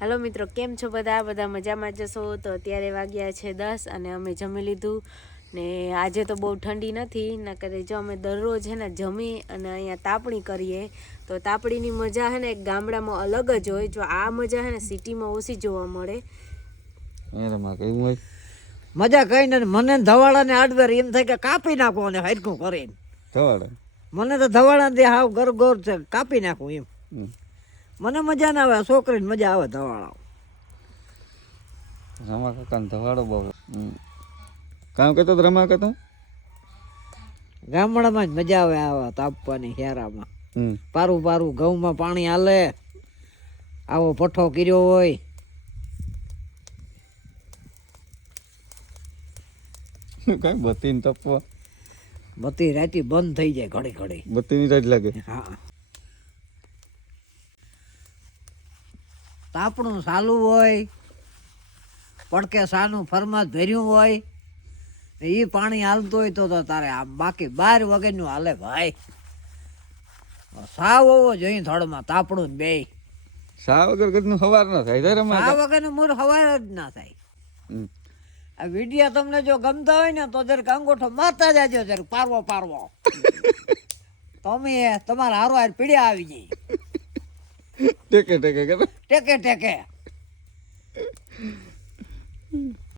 હાલો મિત્રો, કેમ છો બધા મજામાં જશો? તો અત્યારે વાગ્યા છે 10 અને અમે જમી લીધું ને આજે તો બહુ ઠંડી નથી ના કરે. જો અમે દરરોજ હે ને જમી અને અહીંયા તાપણી કરીએ તો તાપણીની મજા હે ને એક ગામડામાં અલગ જ હોય. જો આ મજા હે ને સિટીમાં ઓછી જોવા મળે. મજા કઈ નથી. મને ધવાડા ને આડવેર એમ થાય કે કાપી નાખો અને હરખું કરીને ધવાડા. મને તો ધવાડા દે હાવ ગર ગોર છે કાપી નાખું એમ. મને મજા ના આવે, છોકરીને મજા આવે ધવાડા. રમા કાકા ને ધવાડો બહુ કામ કરતો રમા કાકા ગામડામાં જ મજા આવે આવા તાપવાની હેરામાં. પારું પારું ઘઉંમાં પાણી હાલે, આવો પઠ્ઠો કર્યો હોય. કઈ બત્તી ને તપવા બત્તી રાતી બંધ થઈ જાય ઘડી ઘડી. બત્તી ની રાત લાગે. હા, તાપણું ચાલુ હોય, પડકે સાનું ફરમાસ ભર્યું હોય એ પાણી હાલતું હોય તો તારે આમ. બાકી 12 વાગ્યાનું હાલે ભાઈ. સાવ હોવો જોઈએ થોડમાં તાપણું બે. સા વગર કદનું સવાર ના થાય રમા. સા વાગ્યાનું મૂળ હવાર જ ના થાય. આ વિડીયો તમને જો ગમતા હોય ને તો જરાક અંગૂઠો મારતા જાજો, જરાક પારવો પારવો. તમે તમારા હારો હાર પીડ્યા આવી જાય ટેકે ટેકે ટેકે ટેકે.